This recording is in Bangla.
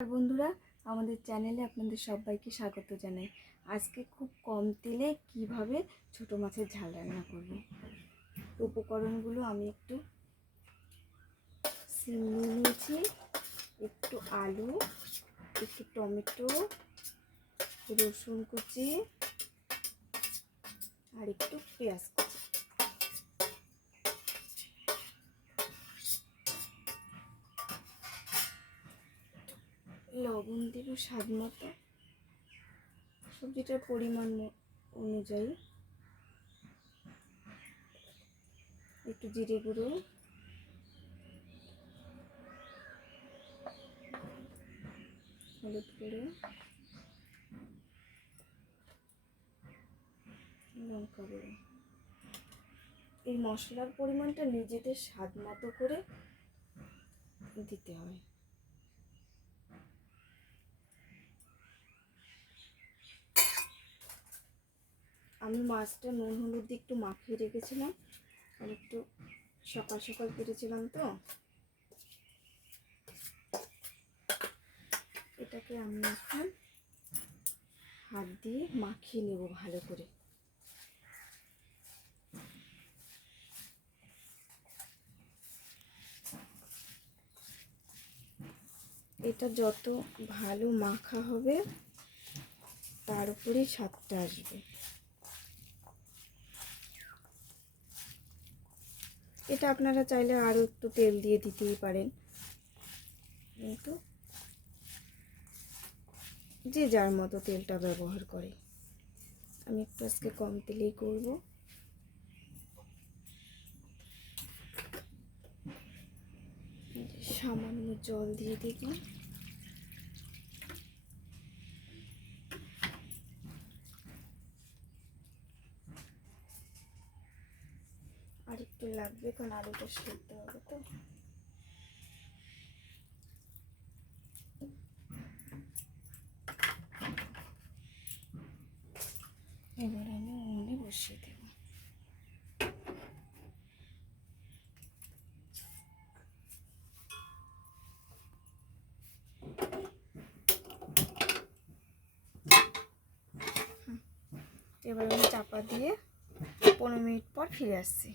বন্ধুরা, আমাদের চ্যানেলে আপনাদের সবাইকে স্বাগত জানাই। আজকে খুব কম তেলে কিভাবে ছোট মাছের ঝাল রান্না করব। উপকরণগুলো আমি একটু সিম নিয়ে নিয়েছি, একটু আলু, একটু টমেটো, রসুন কুচি আর একটু পেঁয়াজ কুচি। লবণ দেব স্বাদ মতো, সবজিটার পরিমাণ অনুযায়ী, একটু জিরে গুঁড়ো, হলুদ গুঁড়ো, লঙ্কা গুঁড়ো। এই মশলার পরিমাণটা নিজেদের স্বাদ মতো করে দিতে হয়। আমি মাছটা নুন হলুদ দিয়ে একটু মাখিয়ে রেখেছিলাম, আর একটু সকাল সকাল কেটেছিলাম তো। এটাকে আমি এখন হাত দিয়ে মাখিয়ে নেব ভালো করে। এটা যত ভালো মাখা হবে তার উপরেই স্বাদটা আসবে। এটা আপনারা চাইলে আরও একটু তেল দিয়ে দিতেই পারেন, কিন্তু যে যার মতো তেলটা ব্যবহার করে। আমি একটু আজকে কম তেলেই করব। সামান্য জল দিয়ে দিব। আর একটু লাগবে, কারণ আলুটা সিদ্ধ হবে তো। এবার আমি উনুনে বসিয়ে দেব। এবার আমি চাপা দিয়ে 15 মিনিট পর ফিরে আসছি।